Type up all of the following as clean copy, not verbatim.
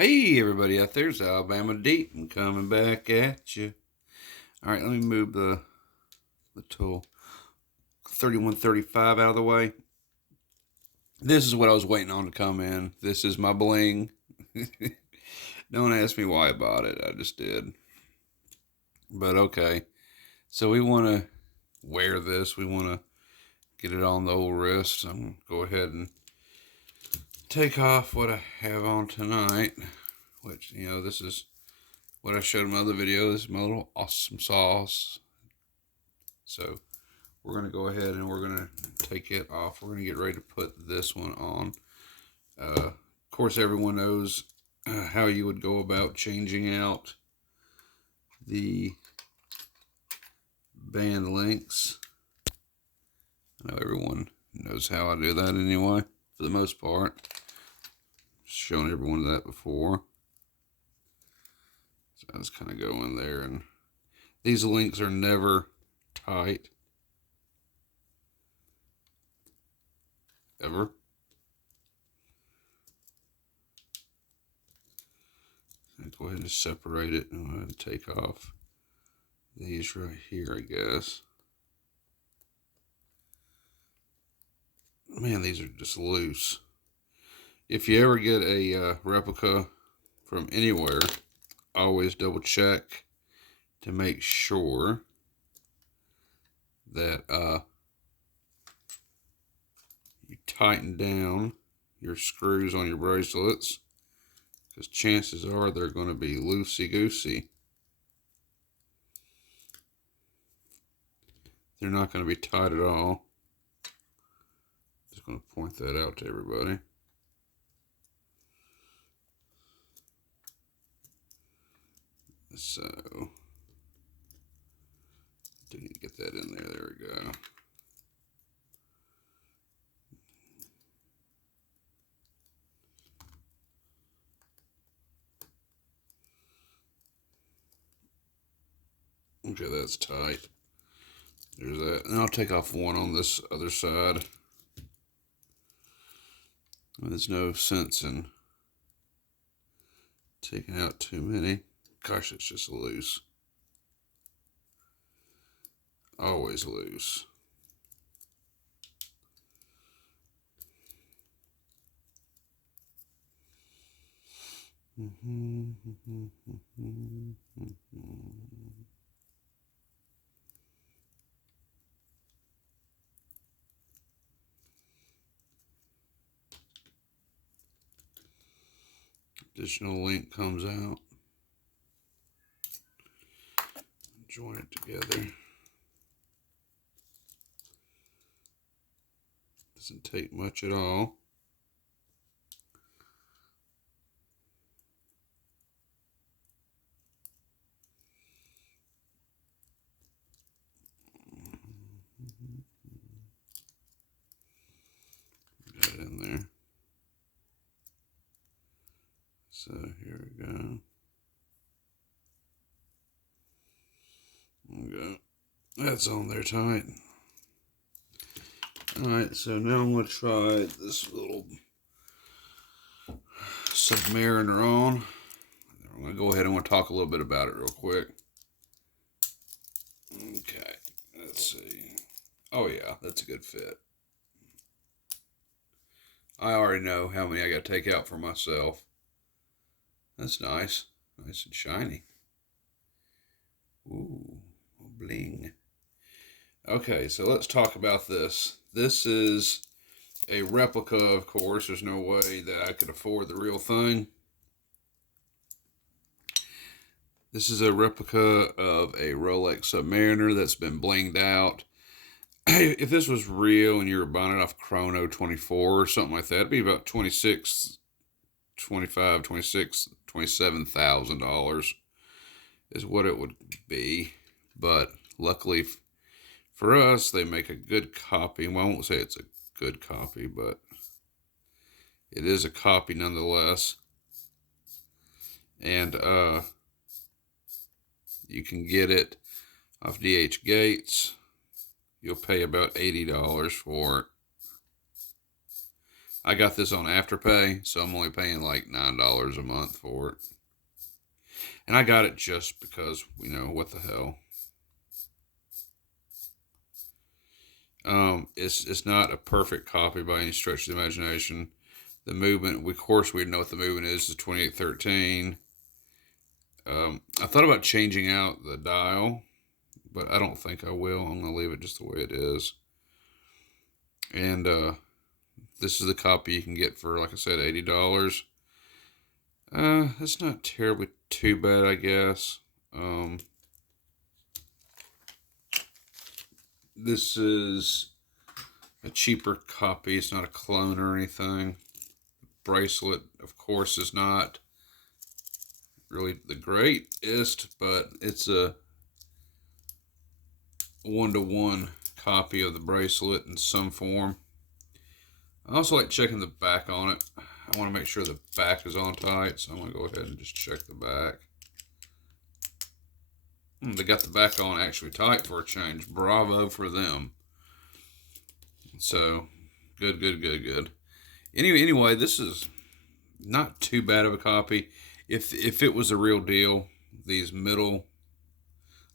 Hey everybody out there, it's Alabama Deaton coming back at you. Alright, let me move the tool 3135 out of the way. This is what I was waiting on to come in. This is my bling. Don't ask me why I bought it, I just did. But okay, so we want to wear this. We want to get it on the old wrist. I'm going to go ahead and take off what I have on tonight, which, this is what I showed in my other video. This is my little awesome sauce. So we're going to go ahead and we're going to take it off. We're going to get ready to put this one on. Of course, everyone knows how you would go about changing out the band links. I know everyone knows how I do that anyway, for the most part. Just shown everyone that before. So I just kind of go in there, and these links are never tight. Ever. Go ahead and separate it, and I'm going to take off these right here, I guess. Man, these are just loose. If you ever get a replica from anywhere, always double check to make sure that you tighten down your screws on your bracelets, because chances are they're going to be loosey-goosey. They're not going to be tight at all. Just going to point that out to everybody. So, didn't get that in there. There we go. Okay, that's tight. There's that. And I'll take off one on this other side. There's no sense in taking out too many. Gosh, it's just loose. Always loose. Additional link comes out. Join it together. Doesn't take much at all. Got it in there. So here we go. Okay. That's on there tight. Alright, so now I'm going to try this little Submariner on. I'm going to go ahead and talk a little bit about it real quick. Okay, let's see. Oh yeah, that's a good fit. I already know how many I got to take out for myself. That's nice. Nice and shiny. Ooh, bling. Okay, so let's talk about this. This is a replica, of course. There's no way that I could afford the real thing. This is a replica of a Rolex Submariner that's been blinged out. If this was real and you were buying it off Chrono 24 or something like that, it'd be about $26,000, $25,000, $26,000, $27,000 is what it would be. But luckily for us, they make a good copy. Well, I won't say it's a good copy, but it is a copy nonetheless. And you can get it off DH Gates. You'll pay about $80 for it. I got this on Afterpay, so I'm only paying like $9 a month for it. And I got it just because, what the hell. It's not a perfect copy by any stretch of the imagination. The movement, of course, we know what the movement is 2813. I thought about changing out the dial, but I don't think I will. I'm going to leave it just the way it is. And this is the copy you can get for, like I said, $80. It's not terribly too bad, I guess. This is a cheaper copy. It's not a clone or anything. The bracelet, of course, is not really the greatest, but it's a 1-to-1 copy of the bracelet in some form. I also like checking the back on it. I want to make sure the back is on tight, so I'm going to go ahead and just check the back. They got the back on actually tight for a change. Bravo for them. So, good. Anyway, this is not too bad of a copy. If it was a real deal, these middle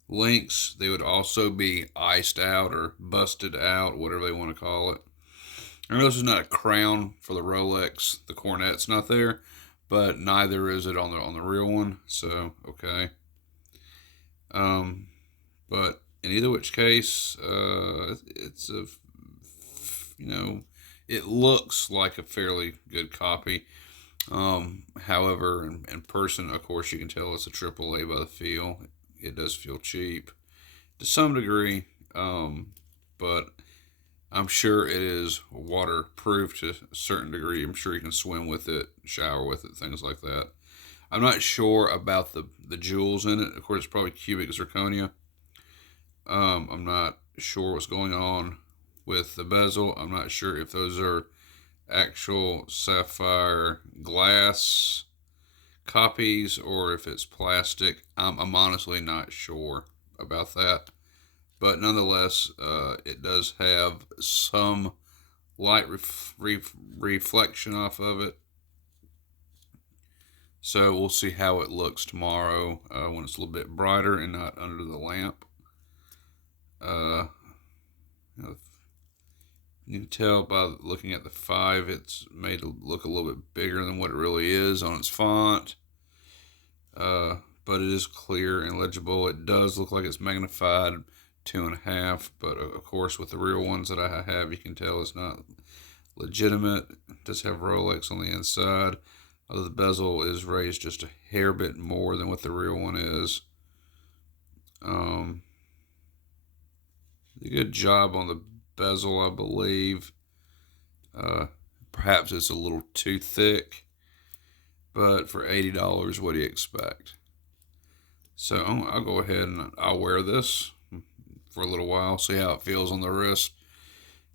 links, they would also be iced out or busted out, whatever they want to call it. I know this is not a crown for the Rolex. The cornet's not there, but neither is it on the real one. So okay. But in either which case, it's a it looks like a fairly good copy. However, in person, of course, you can tell it's a AAA by the feel. It does feel cheap to some degree, but I'm sure it is waterproof to a certain degree. I'm sure you can swim with it, shower with it, things like that. I'm not sure about the jewels in it. Of course, it's probably cubic zirconia. I'm not sure what's going on with the bezel. I'm not sure if those are actual sapphire glass copies or if it's plastic. I'm honestly not sure about that. But nonetheless, it does have some light reflection off of it. So we'll see how it looks tomorrow when it's a little bit brighter and not under the lamp. You can tell by looking at the 5, it's made to look a little bit bigger than what it really is on its font. But it is clear and legible. It does look like it's magnified 2.5, but of course with the real ones that I have, you can tell it's not legitimate. It does have Rolex on the inside, although the bezel is raised just a hair bit more than what the real one is. A good job on the bezel, I believe. Perhaps it's a little too thick, but for $80, what do you expect? So I'll go ahead and I'll wear this for a little while, see how it feels on the wrist,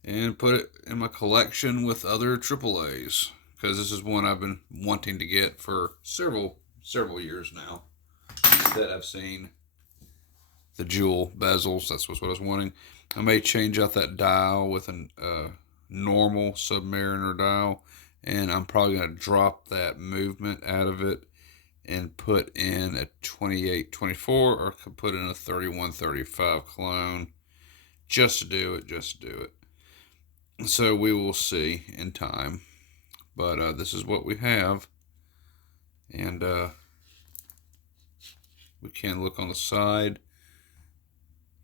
and put it in my collection with other AAAs, because this is one I've been wanting to get for several years now that I've seen the jewel bezels. That's what I was wanting. I may change out that dial with a normal Submariner dial, and I'm probably going to drop that movement out of it and put in a 2824 or could put in a 3135 clone just to do it. So we will see in time. But this is what we have. And we can look on the side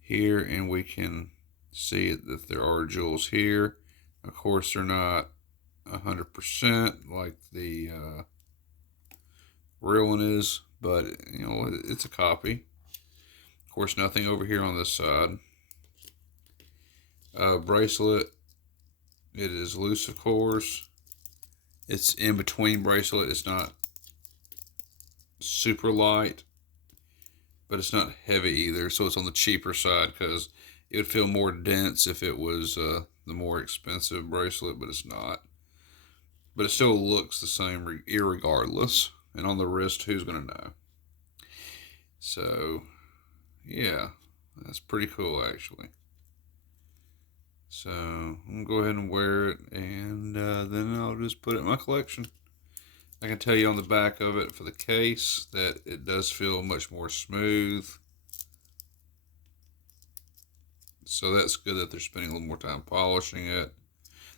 here and we can see that there are jewels here. Of course, they're not 100% like the real one is, but it's a copy. Of course, nothing over here on this side. Bracelet, it is loose, of course. It's in between bracelet. It's not super light, but it's not heavy either, so it's on the cheaper side because it would feel more dense if it was the more expensive bracelet, but it's not. But it still looks the same irregardless. And on the wrist, who's going to know? So, yeah, that's pretty cool, actually. So I'm going to go ahead and wear it, and then I'll just put it in my collection. I can tell you on the back of it for the case that it does feel much more smooth. So that's good that they're spending a little more time polishing it.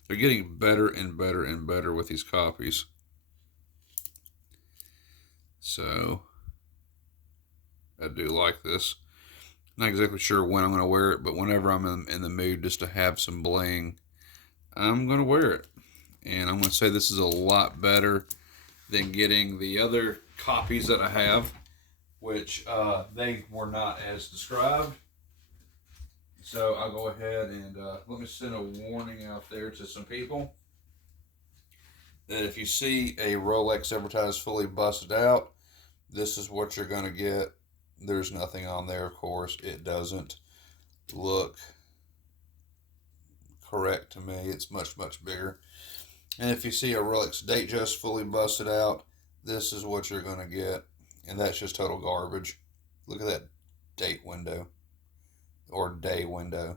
They're getting better and better and better with these copies. So I do like this. Not exactly sure when I'm going to wear it, but whenever I'm in the mood just to have some bling, I'm going to wear it. And I'm going to say this is a lot better than getting the other copies that I have, which they were not as described. So I'll go ahead and let me send a warning out there to some people that if you see a Rolex advertised fully busted out, this is what you're going to get. There's nothing on there, of course. It doesn't look correct to me. It's much, much bigger. And if you see a Rolex Datejust fully busted out, this is what you're going to get. And that's just total garbage. Look at that date window or day window.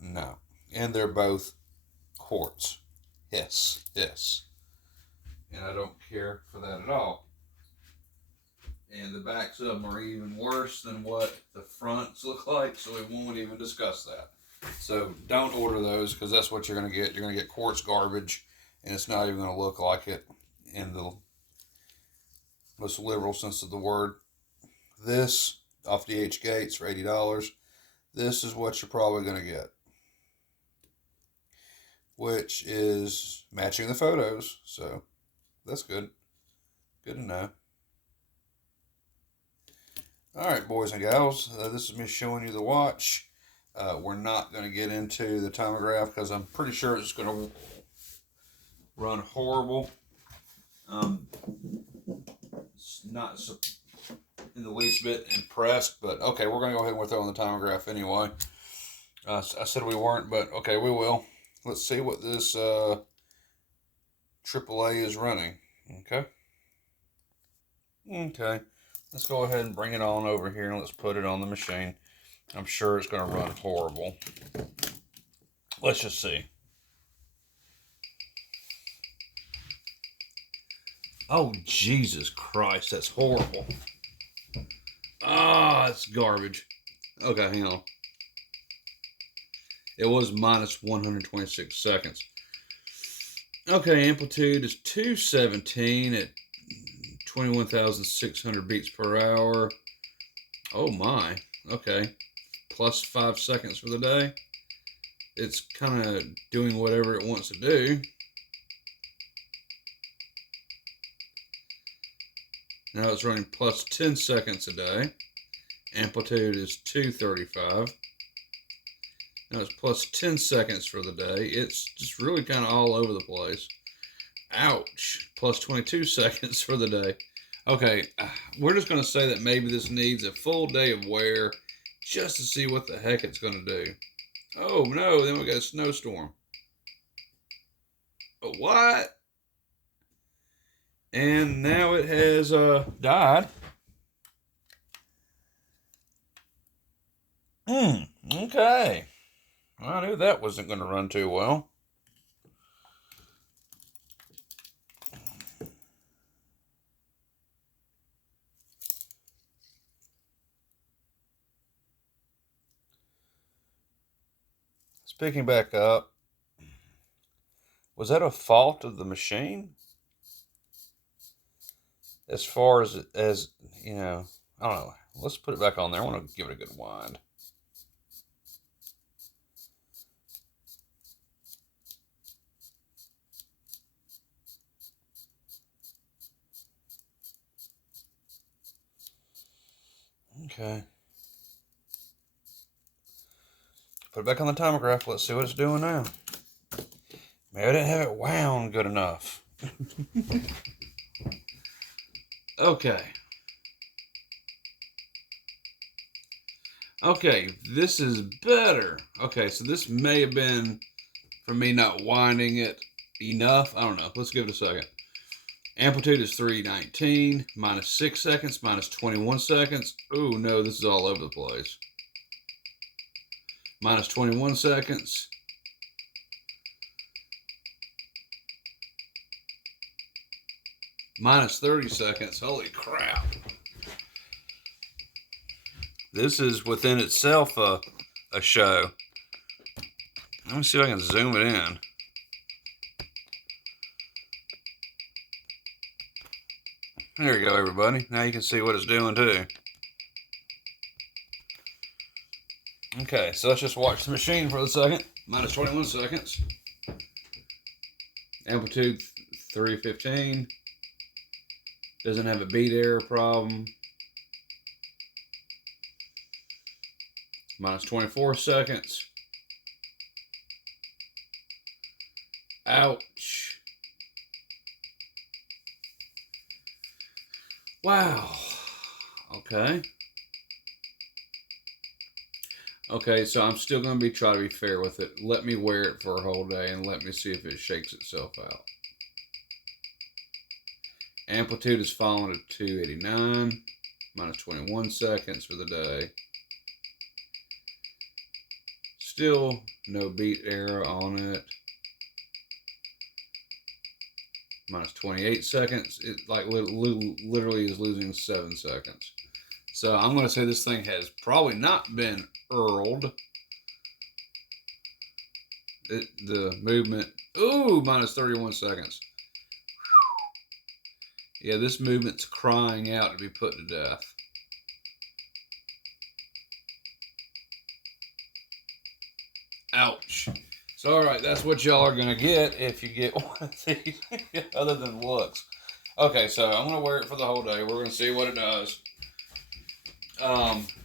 No. And they're both quartz. Yes, yes. And I don't care for that at all. And the backs of them are even worse than what the fronts look like, so we won't even discuss that. So don't order those, because that's what you're going to get. You're going to get quartz garbage, and it's not even going to look like it in the most liberal sense of the word. This, off DH Gates for $80, this is what you're probably going to get, which is matching the photos, so that's good. Good to know. Alright, boys and gals, this is me showing you the watch. We're not going to get into the timograph because I'm pretty sure it's going to run horrible. It's not so in the least bit impressed, but okay, we're going to go ahead and we're throwing the timograph anyway. I said we weren't, but okay, we will. Let's see what this AAA is running. Okay. Okay. Let's go ahead and bring it on over here and let's put it on the machine. I'm sure it's going to run horrible. Let's just see. Oh, Jesus Christ, that's horrible. Ah, it's garbage. Okay, hang on. It was minus 126 seconds. Okay, amplitude is 217 at 21,600 beats per hour. Oh my. Okay. Plus 5 seconds for the day. It's kind of doing whatever it wants to do. Now it's running plus 10 seconds a day. Amplitude is 235. Now it's plus 10 seconds for the day. It's just really kind of all over the place. Ouch. Plus 22 seconds for the day. Okay, we're just going to say that maybe this needs a full day of wear just to see what the heck it's going to do. Oh, no, then we got a snowstorm. But what? And now it has died. Okay. I knew that wasn't going to run too well. Picking back up, was that a fault of the machine? As far as you know, I don't know. Let's put it back on there. I want to give it a good wind. Okay. Put it back on the timograph. Let's see what it's doing now. Maybe I didn't have it wound good enough. Okay. Okay, this is better. Okay, so this may have been from me not winding it enough. I don't know. Let's give it a second. Amplitude is 319, minus 6 seconds, minus 21 seconds. Oh no, this is all over the place. Minus 21 seconds, Minus 30 seconds. Holy crap. This is within itself a show. Let me see if I can zoom it in. There you go, everybody. Now you can see what it's doing too. Okay, so let's just watch the machine for a second. Minus 21 seconds. Amplitude 315. Doesn't have a beat error problem. Minus 24 seconds. Ouch. Wow. Okay. Okay, so I'm still going to try to be fair with it. Let me wear it for a whole day and let me see if it shakes itself out. Amplitude is falling to 289. Minus 21 seconds for the day. Still no beat error on it. Minus 28 seconds. It like literally is losing 7 seconds. So I'm going to say this thing has probably not been earled. The movement, ooh, minus 31 seconds. Yeah, this movement's crying out to be put to death. Ouch. So, all right, that's what y'all are going to get if you get one of these, other than looks. Okay, so I'm going to wear it for the whole day. We're going to see what it does.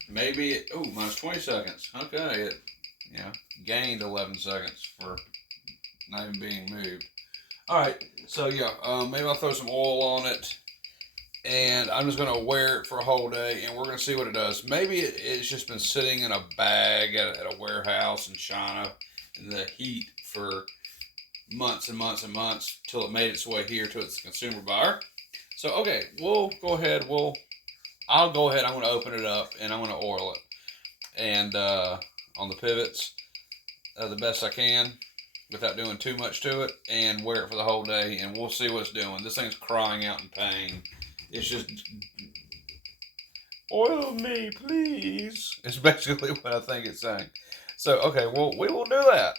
Maybe, minus 20 seconds. Okay, it, gained 11 seconds for not even being moved. All right, so yeah, maybe I'll throw some oil on it, and I'm just going to wear it for a whole day, and we're going to see what it does. Maybe it's just been sitting in a bag at a warehouse in China in the heat for months and months and months till it made its way here to its consumer buyer. So, okay, we'll go ahead. I'll go ahead. I'm going to open it up, and I'm going to oil it, and on the pivots the best I can without doing too much to it, and wear it for the whole day, and we'll see what it's doing. This thing's crying out in pain. It's just, oil me, please. It's basically what I think it's saying. So, okay, well, we will do that.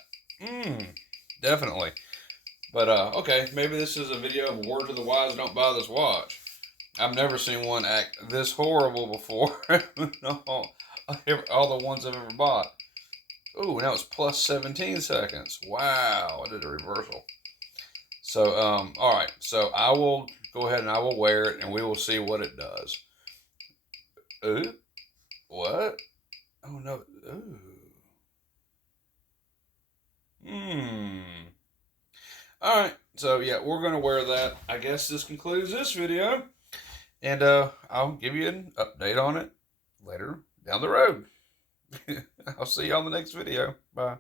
Definitely. But, okay, maybe this is a video of word to the wise, don't buy this watch. I've never seen one act this horrible before. No, all the ones I've ever bought. Ooh, now it's plus 17 seconds. Wow, I did a reversal. So, all right. So I will go ahead and I will wear it, and we will see what it does. Ooh, what? Oh, no. Ooh. All right. So, yeah, we're going to wear that. I guess this concludes this video. And I'll give you an update on it later down the road. I'll see you on the next video. Bye.